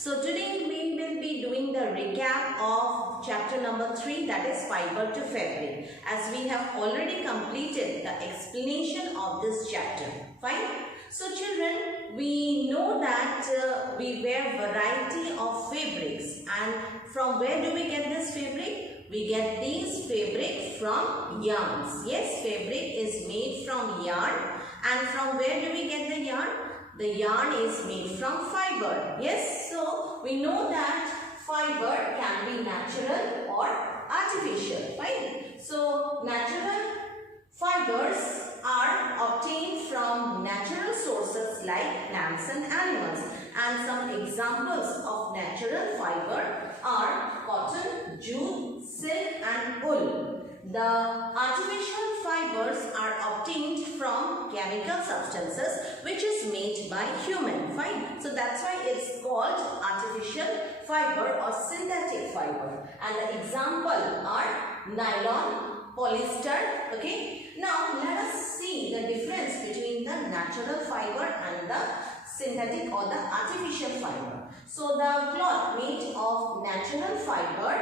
So today we will be doing the recap of chapter number 3, that is fiber to fabric, as we have already completed the explanation of this chapter. Fine. So children, we know that we wear variety of fabrics, and from where do we get this fabric? We get these fabric from yarns. Yes, fabric is made from yarn, and from where do we get the yarn? The yarn is made from fiber. Yes, so we know that fiber can be natural or artificial. Right? So natural fibers are obtained from natural sources like plants and animals, and some examples of natural fiber are cotton, jute, silk and wool. The artificial fibers are obtained from chemical substances which is made by human. Fine. So that's why it's called artificial fiber or synthetic fiber. And the example are nylon, polyester. Okay. Now let us see the difference between the natural fiber and the synthetic or the artificial fiber. So the cloth made of natural fiber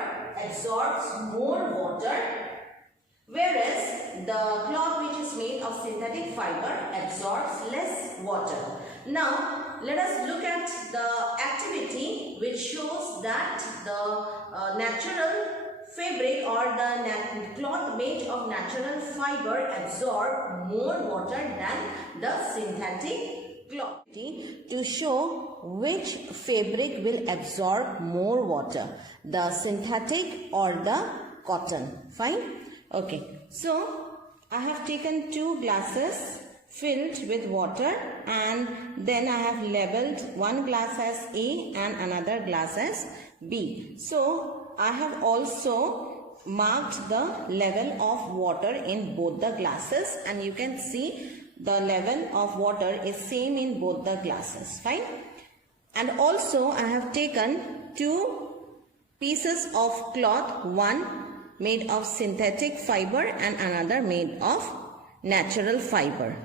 absorbs more water, whereas the cloth which is made of synthetic fiber absorbs less water. Now let us look at the activity which shows that the natural fabric or the cloth made of natural fiber absorb more water than the synthetic cloth. To show which fabric will absorb more water, the synthetic or the cotton. Fine. Okay, so I have taken 2 glasses filled with water, and then I have labeled one glass as A and another glass as B. So I have also marked the level of water in both the glasses, and you can see the level of water is same in both the glasses. Fine. And also I have taken 2 pieces of cloth, one made of synthetic fiber and another made of natural fiber.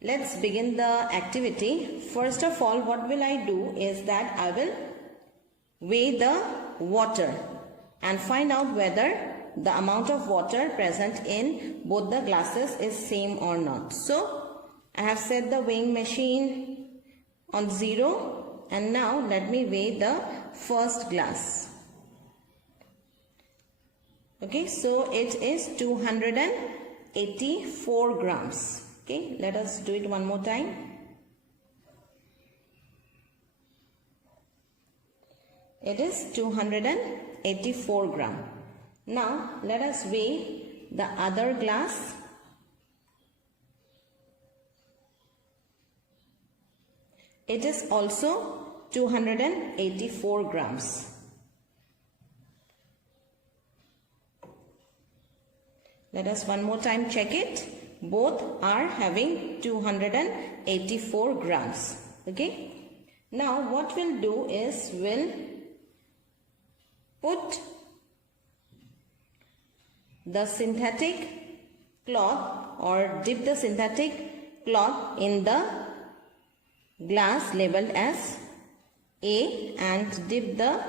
Let's begin the activity. First of all, what will I do is that I will weigh the water and find out whether the amount of water present in both the glasses is same or not. So I have set the weighing machine on 0, and now let me weigh the first glass. Okay, so it is 284 grams. Okay, let us do it one more time. It is 284 gram. Now let us weigh the other glass. It is also 284 grams. Let us one more time check it. Both are having 284 grams. Okay. Now what we'll do is we'll put the synthetic cloth or dip the synthetic cloth in the glass labeled as A and dip the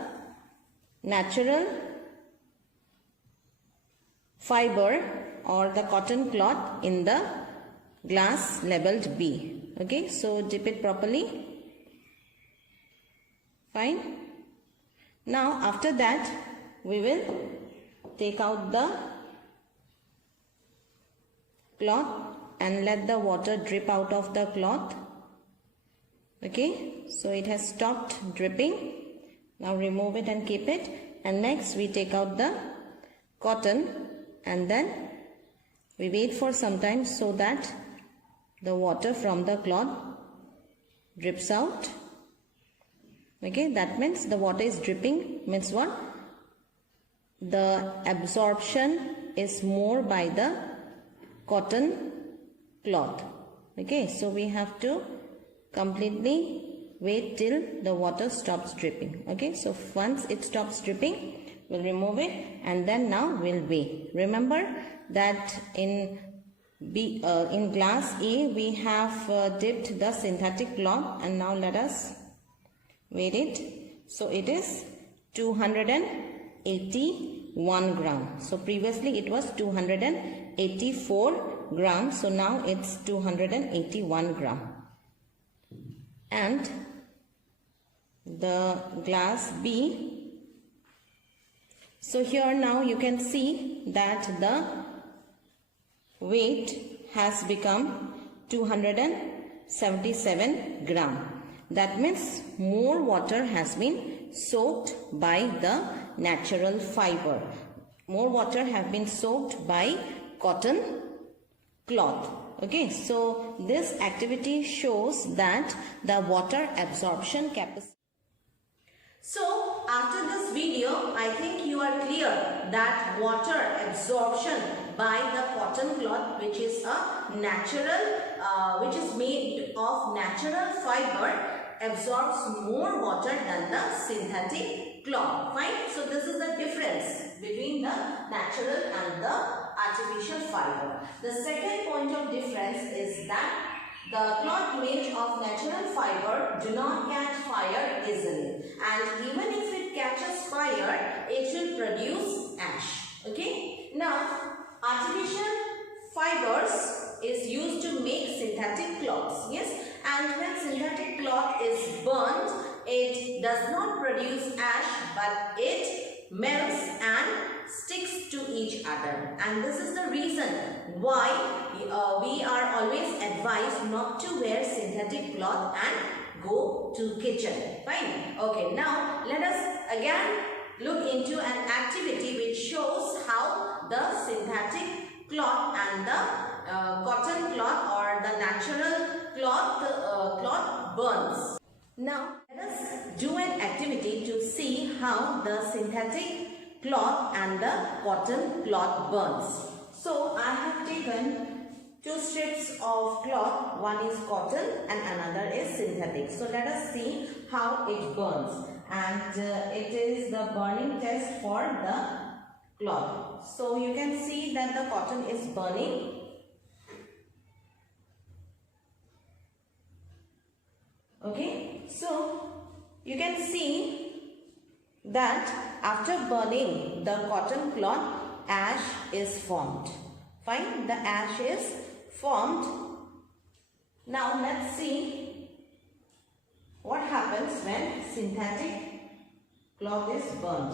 natural fiber or the cotton cloth in the glass labeled B. Okay, so dip it properly. Fine. Now after that we will take out the cloth and let the water drip out of the cloth. Okay, so it has stopped dripping. Now remove it and keep it. And next we take out the cotton, and then we wait for some time so that the water from the cloth drips out. Okay, that means the water is dripping, means what? The absorption is more by the cotton cloth. Okay, so we have to completely wait till the water stops dripping. Okay, so once it stops dripping, we'll remove it, and then now we'll weigh. Remember that in glass A we have dipped the synthetic cloth, and now let us weighed it. So it is 281 gram. So previously it was 284 grams. So now it's 281 gram. And the glass B. So here now you can see that the weight has become 277 gram. That means more water has been soaked by the natural fiber. More water have been soaked by cotton cloth. Okay, so this activity shows that the water absorption capacity. So after this video, I think you are clear that water absorption by the cotton cloth, which is a natural, which is made of natural fiber, absorbs more water than the synthetic cloth. Fine. So this is the difference between the natural and the artificial fiber. The second point of difference is that the cloth made of natural fiber do not catch fire easily, and even if it catches fire, it will produce ash. Okay. Now, artificial fibers is used to make synthetic cloths. Yes, and when synthetic cloth is burnt, it does not produce ash, but it melts and sticks to each other, and this is the reason why we are always advised not to wear synthetic cloth and go to kitchen. Fine. Okay, now let us again look into an activity which shows how the synthetic cloth and the cotton cloth or the natural cloth burns. Now let us do an activity to see how the synthetic cloth and the cotton cloth burns. So I have taken two strips of cloth, one is cotton and another is synthetic. So let us see how it burns, and it is the burning test for the cloth. So you can see that the cotton is burning. Okay, so you can see that after burning the cotton cloth, ash is formed. Fine, the ash is formed. Now let's see what happens when synthetic cloth is burnt.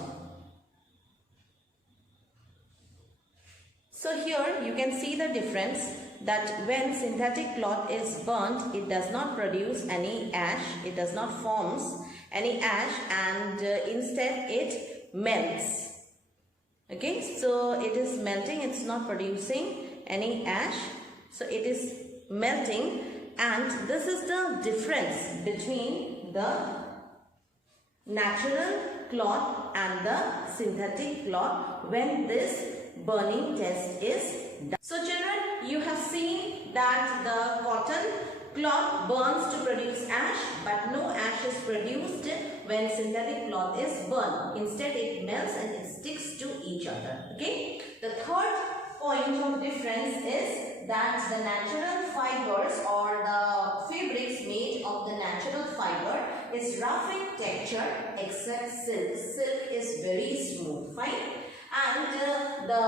So here you can see the difference, that when synthetic cloth is burnt, it does not produce any ash, it does not form any ash, and instead it melts. Okay, so it is melting, it's not producing any ash, so it is melting, and this is the difference between the natural cloth and the synthetic cloth when this burning test is done. So children, you have seen that the cotton cloth burns to produce ash, but no ash is produced when synthetic cloth is burned. Instead, it melts and it sticks to each other. Okay. The third point of difference is that the natural fibers or the fabrics made of the natural fiber is rough in texture except silk. Silk is very smooth. Fine. And the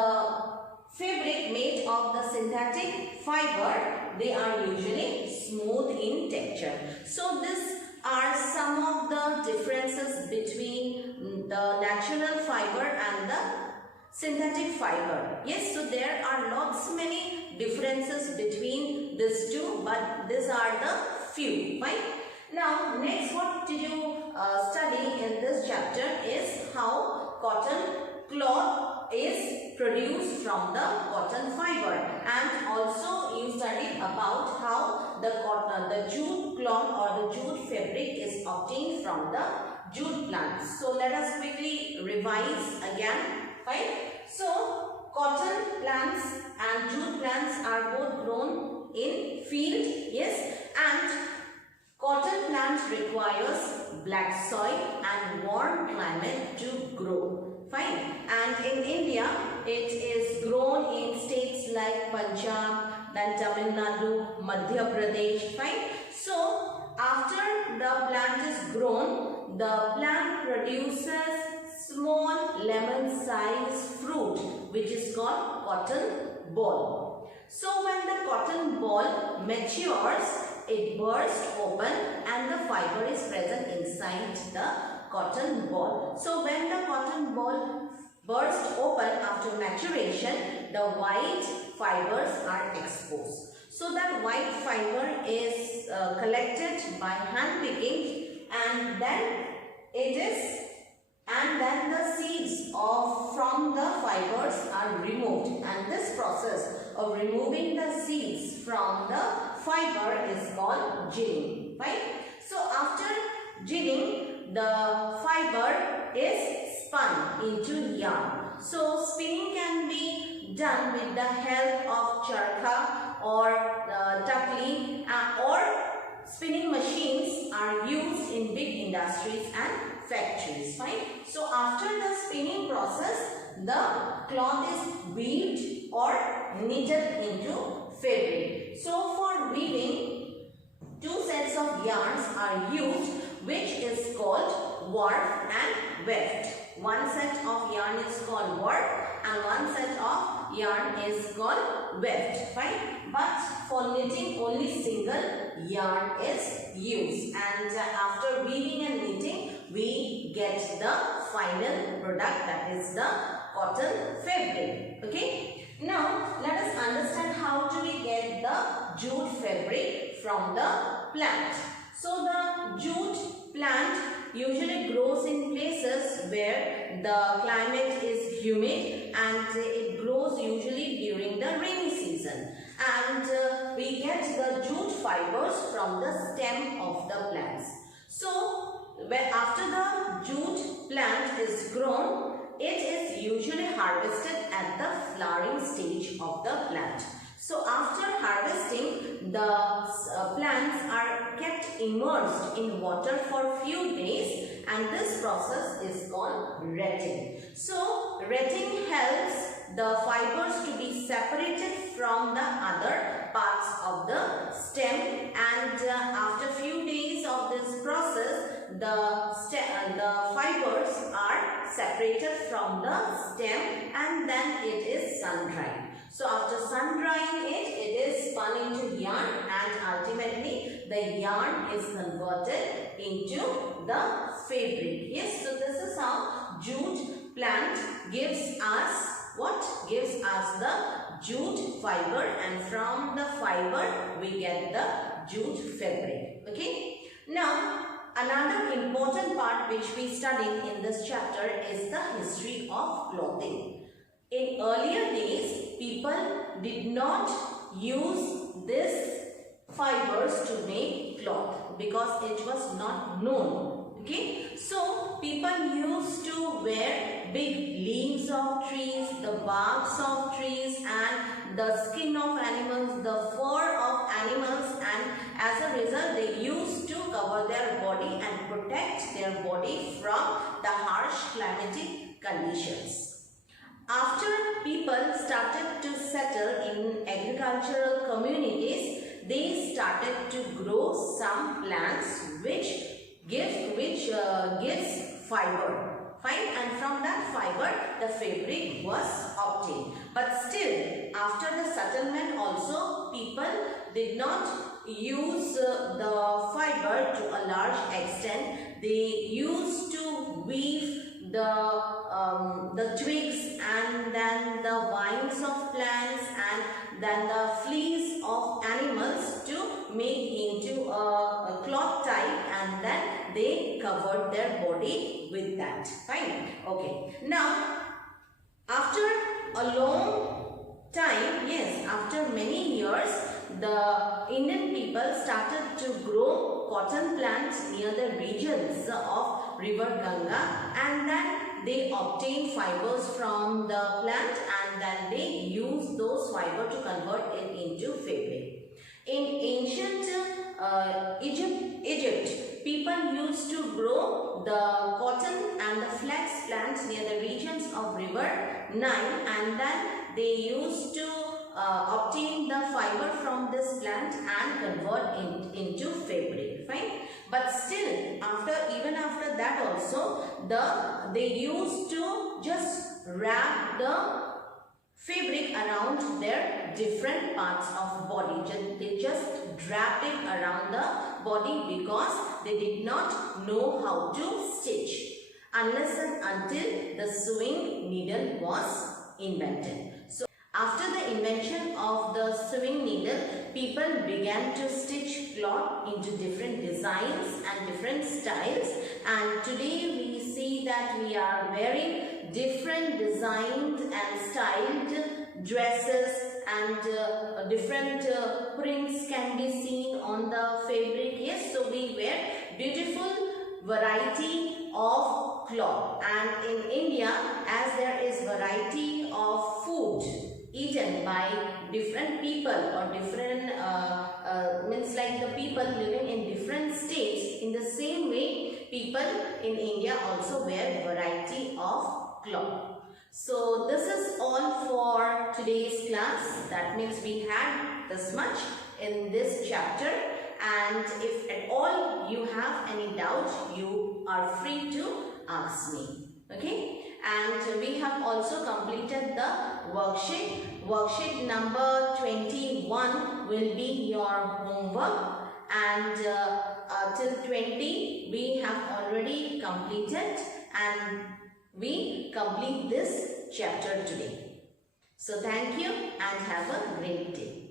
fabric made of the synthetic fiber, they are usually smooth in texture. So these are some of the differences between the natural fiber and the synthetic fiber. Yes, so there are lots many differences between these two, but these are the few. Fine. Now next, what did you study in this chapter is how cotton cloth is produced from the cotton fiber, and also you studied about how the jute cloth or the jute fabric is obtained from the jute plants. So let us quickly revise again. Fine. So cotton plants and jute plants are both grown in field. Yes, and cotton plants requires black soil and warm climate to grow. Fine. And in India, it is grown in states like Punjab, then Tamil Nadu, Madhya Pradesh. Fine. So after the plant is grown, the plant produces small lemon-sized fruit which is called cotton ball. So when the cotton ball matures, it bursts open and the fiber is present inside the cotton ball. So when the cotton ball bursts open after maturation, the white fibers are exposed. So that white fiber is collected by hand picking, and then the seeds from the fibers are removed, and this process of removing the seeds from the fiber is called ginning, right? So after ginning, the fiber is spun into yarn. So spinning can be done with the help of charkha or takli, or spinning machines are used in big industries and factories, right? So after the spinning process, the cloth is weaved or knitted into fabric. So for weaving, two sets of yarns are used, which is called warp and weft. One set of yarn is called warp and one set of yarn is called weft, right? But for knitting, only single yarn is used, and after weaving and knitting, we get the final product, that is the cotton fabric. Okay. Now let us understand how do we get the jute fabric from the plant. So the jute plant usually grows in places where the climate is humid, and it grows usually during the rainy season, and we get the jute fibers from the stem of the plants. So after the jute plant is grown, it is usually harvested at the flowering stage of the plant. So after harvesting, the plants are kept immersed in water for few days, and this process is called retting. So retting helps the fibers to be separated from the other parts of the stem, and after few days of this process, the fibers are separated from the stem, and then it is sun dried. So after sun drying it is spun into yarn, and ultimately the yarn is converted into the fabric. Yes, so this is how jute plant gives us what? Gives us the jute fiber, and from the fiber we get the jute fabric. Okay. Now another important part which we studied in this chapter is the history of clothing. In earlier days, people did not use these fibers to make cloth because it was not known. Okay, so people used to wear big leaves of trees, the barks of trees, and the skin of animals, the fur of animals, and as a result they used to cover their body and protect their body from the harsh climatic conditions. After people started to settle in agricultural communities, they started to grow some plants which gives fiber. Fine, and from that fiber the fabric was obtained. But still, after the settlement also, people did not use the fiber to a large extent. They used to weave the twigs and then the vines of plants and then the fleece of animals to make into a cloth type, and then they covered their body with that. Fine. Okay. Now, after a long time, yes, after many years, the Indian people started to grow cotton plants near the regions of river Ganga, and then they obtain fibers from the plant, and then they use those fibers to convert it into fabric. In ancient Egypt, people used to grow the cotton and the flax plants near the regions of river Nile, and then they used to obtain the fiber from this plant and convert it into fabric. Fine. But still, even after that also, they used to just wrap the fabric around their different parts of body. They just wrapped it around the body because they did not know how to stitch unless and until the sewing needle was invented. So after the invention of the sewing needle, people began to stitch cloth into different designs and different styles, and today we see that we are wearing different designed and styled dresses, and different prints can be seen on the fabric. Yes, so we wear beautiful variety of cloth, and in India, as there is variety of food eaten by different people or different means like the people living in different states, in the same way people in India also wear variety of cloth. So this is all for today's class. That means we had this much in this chapter, and if at all you have any doubt, you are free to ask me. Okay, and we have also completed the worksheet. Worksheet number 21 will be your homework, and till 20 we have already completed, and we complete this chapter today. So thank you and have a great day.